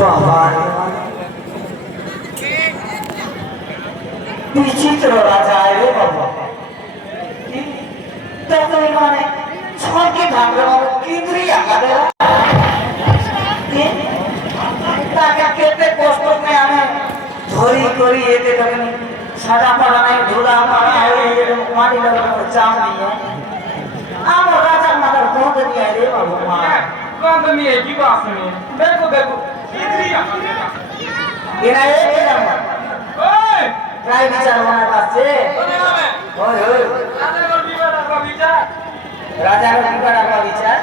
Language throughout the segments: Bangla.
বাবা বিচিত্র রাজা রে বাবা তখন মানে ছকে ভাঙবে কিন্দ্রি আগাবে তাকে কেটে কষ্ট করে আমি ধরি করি এতে তখন সাদা পাড়া নাই ধুলা পাড়া মাটি লাগানো চাম নিয়ে আমার রাজার মাথার গন্ধ নিয়ে রে বাবা গন্ধ নিয়ে কি বাসে নিয়ে দেখো দেখো কিন্দ্রি আগাবে এরা এ জানো ওই প্রায় বিচার মনে পাচ্ছে ওই ওই রাজার বিবাদ আর বিচার রাজার বিবাদ আর বিচার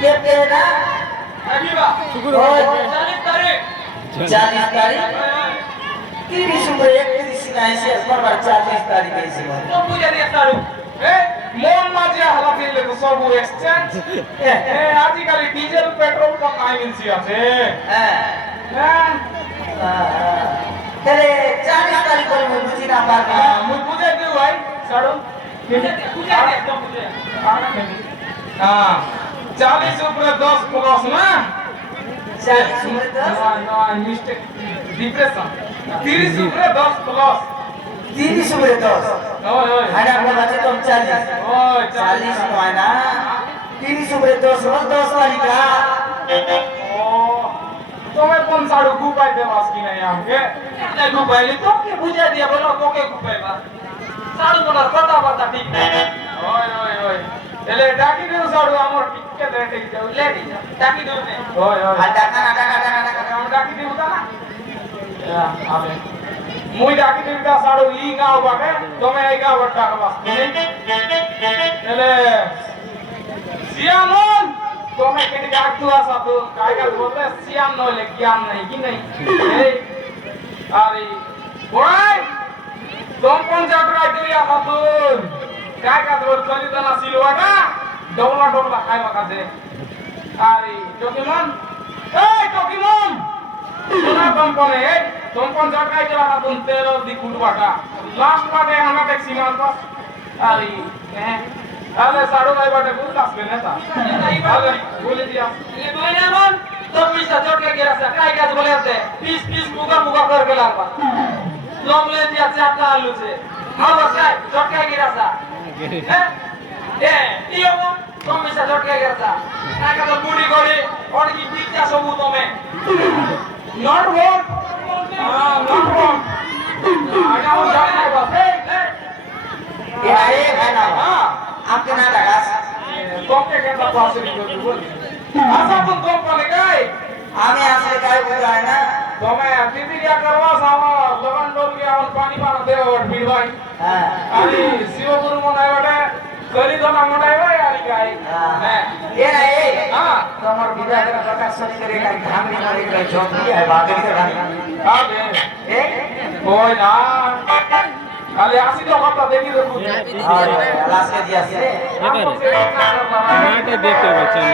কে কে না বিবাহ ওই 40 তারিখ 40 তারিখ 30 উপরে 31 না এসে পরবার 40 তারিখ এসে তো বুঝে দিয়ে তারু মন মাঝিয়া হলা দিলে তো সব এক্সচেঞ্জ আজকালি ডিজেল পেট্রোল তো নাই মিলছি আছে হ্যাঁ হ্যাঁ তাহলে 40 তারিখ করে মুই বুঝি না পারবি মুই বুঝে দিও ভাই ছাড়ো বুঝে দে একদম বুঝে হ্যাঁ 40 উপরে 10 প্লাস না 40 উপরে 10 না মিস্টেক ডিপ্রেশন 30 উপরে 10 প্লাস 30 উপরে 10 ওই ওই হাড়া বলা আছে তো 40 ওই 40 নয় না 30 উপরে 10 হল 10 তারিখা ও তুমি কোন সাড়ু গুপাই দেবাস কি নাই আমাকে না গুপাইলি তোকে বুঝে দিয়ে বলো তোকে গুপাইবা সাড়ু বলার কথা বার্তা ঠিক নাই ওই ওই ওই এলে ডাকি দিও সাড়ু আমার টিকে দে ঠিক যাও লেডি যা ডাকি দিও নে ওই ওই আর টাকা না টাকা টাকা টাকা আমি ডাকি দিও তা না আবে মুই ডাকি দিও তা সাড়ু ই গাও বাকে তুমি এই গাও টাকা বাস এলে সিয়ামন তুমি কেটে ডাকতু আসা তো কাইগা বলতে সিয়াম নইলে জ্ঞান নাই কি নাই এই আরে বড়াই তোম কোন যাত্রায় তুই আসা তো কাইগা তোর চলি দানা সিলওয়াটা ডবলা ডবলা খাইবা কাছে আরে জকিমন এই জকিমন সোনা কম্পনে এই তোম কোন যাত্রায় গেলা না তুম তেল দি কুটবাটা লাস্ট পাটে আমরা ট্যাক্সি মান পাস আরে হ্যাঁ আরে সাড়ু ভাই বাটে বুঝ আসবে না তা আরে বলে দিয়া এ বইনা মন তো পয়সা চটকে গেছে কাই কাজ বলে আছে পিস পিস মুগা মুগা করে গেলাম লমলে দিয়া চাপটা আলুছে আমার সাই চটকে গেছে হ্যাঁ এ ইও তো পয়সা চটকে গেছে কাকা তো বুড়ি করে ওর কি পিচ্চা সবু তুমি নট রোড হ্যাঁ নট রোড আগা ও জানা বাস এরা এ ভাই না आपके ना टाका তোকে কেন পাশে দিতে বল আচ্ছা কোন তোম বলে গাই আমি আসলে কাই বুঝায় না তুমি দিদি क्या करवा सामा लगन डोल के और पानी पाना दे और भीड़ भाई হ্যাঁ अरे शिवगुरु मनाय बटे कली तो ना मनाय भाई यार गाई হ্যাঁ এরা এ हां তোমার বিবাহের প্রকাশ করে কাই ধামরি করে কাই জব দিয়ে বাগের কে ধামরি আবে এ ওই না খালি আসি তো কথা দেখি তো আর লাস্টে দিয়াছে মাঠে দেখতে পাচ্ছেন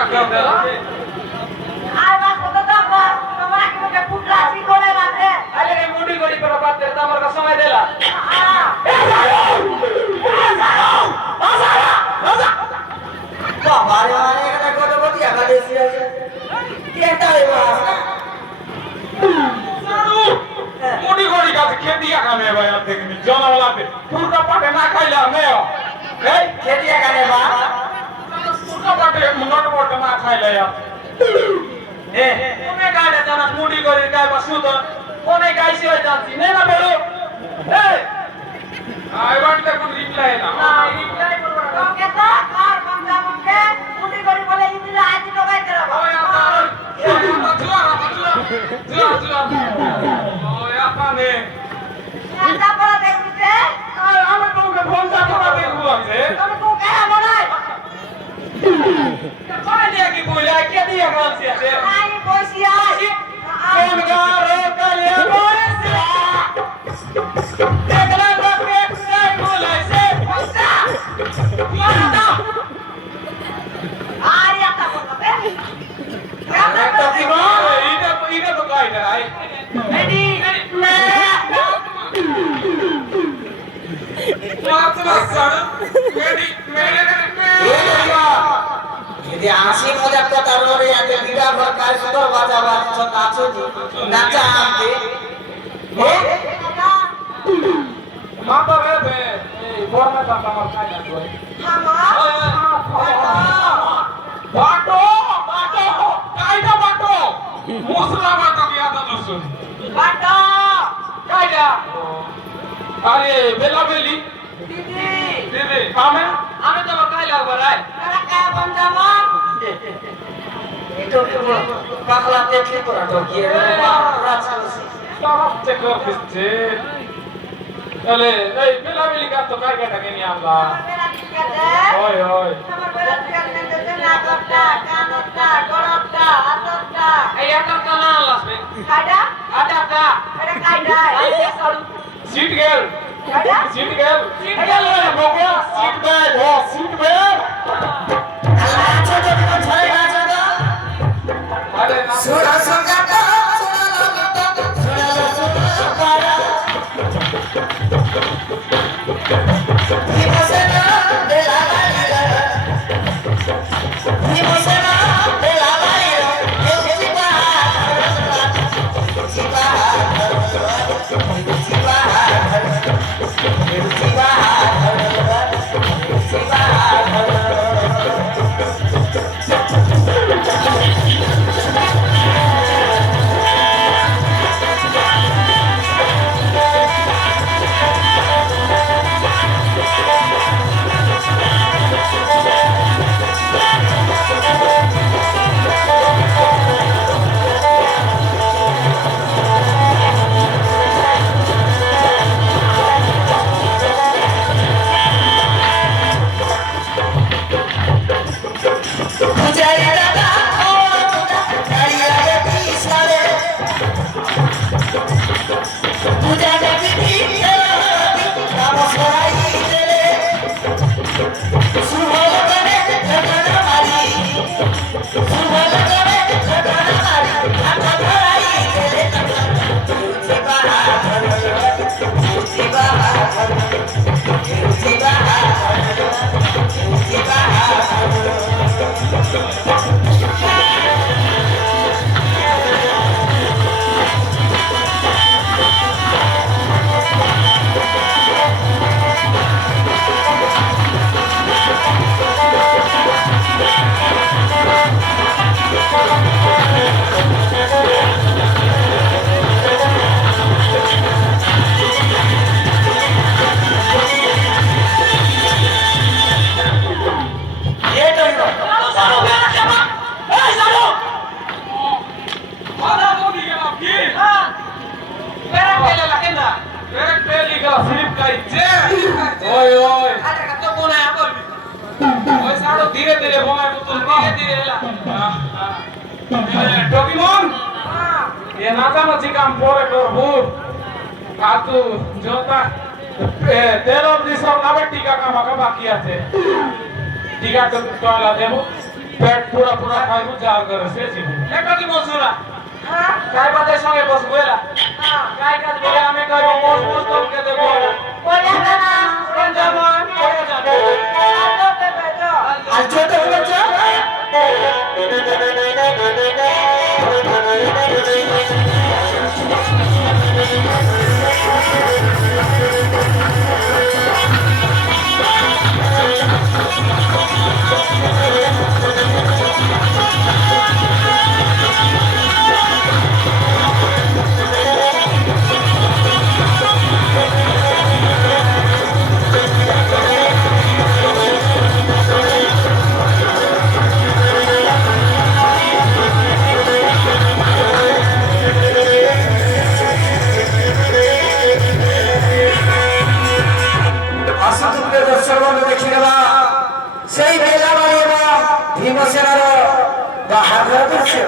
একদম বাবারে মানে এটা কত বড় একাদশী আছে কি একটা হইবা গানে ভাই আর দেখিনি জনগলাতে পুরটা পাটে না খাইলে নেও এই খেলিয়া গানে বা পুরটা পাটে নট বট না খাইলে এ কোনে গানে জানা মুড়ি করে গায় বা সুতো কোনে গাইছে হই যাচ্ছি না বলো এই আইবারটা কোন রিপ্লাই না রিপ্লাই করব না তোকে তো কার বাংলা মুখে মুনি করি বলে ইন্দিরা আজি লগাই দেব ওই আপনার ওই আপনারে এটা পড়া দেখতে আমি তোমাকে ফোন করে দেখবো আছে তুমি কো কেন বলাই কই দিয়া কি বইলা কে দিয়া বলছি আছে আই বসি আছি কোন গারে কালিয়া বলছি দেখলা বাপে কাই বলাইছে বসা আরে আপনা বলবে একটা কি বল এটা তো কাইটা আই রেডি যদি আসি মজা কথা রে এত বিড়া ঘর কার সুন্দর বাজাবা ছ নাচো নাচা আনতে মাথা রে এই বর্মা টাকা আমার কাইটা কই বাটো বাটো কাইটা বাটো মুসলা বাটো কি আদা লসুন বাটা কাইটা আরে বেলা বেলি দিদি দিদি আমি তো কাই লাগবে রাই কাকা বন্ধমা এটো পাগলা দেখলি তোরা তো কি রাজ করছিস সব চেক করতেছে তাহলে এই বেলা বেলি কার তো কাই কাটাকে নিয়ে আমরা বেলা দিকে দে ওই ওই আমার বেলা দিকে দে না করতা কানতা গড়তা আততা এই একটা কানা লাগবে কাইডা আটাটা এটা কাইডা এই সালু সিট গেল কাইডা সিট গেল বাবা সিট বেল ও সিট বেল আল্লাহ ছোট ছোট ছয় গাছ দা আরে না সোনা সঙ্গাতা সোনা লগতা সোনা সোনা Vimosena de la valera, vimosena de la valera, eu te धीरे धीरे बोला तो तुम धीरे धीरे ला डोकीमन ये नाचानाची काम पोरे करबो आतु जोता तेरो दिसो नाबे टीका कामाका बाकी আছে टीका তো তোলা দেব পেট পুরা পুরা খাইবো জার করে সে জীবন এটা কি বলছরা হ্যাঁ কাই বাদে সঙ্গে বসবো এলা হ্যাঁ কাই কাজ বলে আমি কইবো বস বস তোকে দেব ওই দেখা না কোন যাব কোন যাব আর ছোট হলো চল ଦେଖିନେବା ସେଇ ବେଲାବାଳି ଏବଂ ଭୀମସେନର ବାହାଘର ଦୃଶ୍ୟ।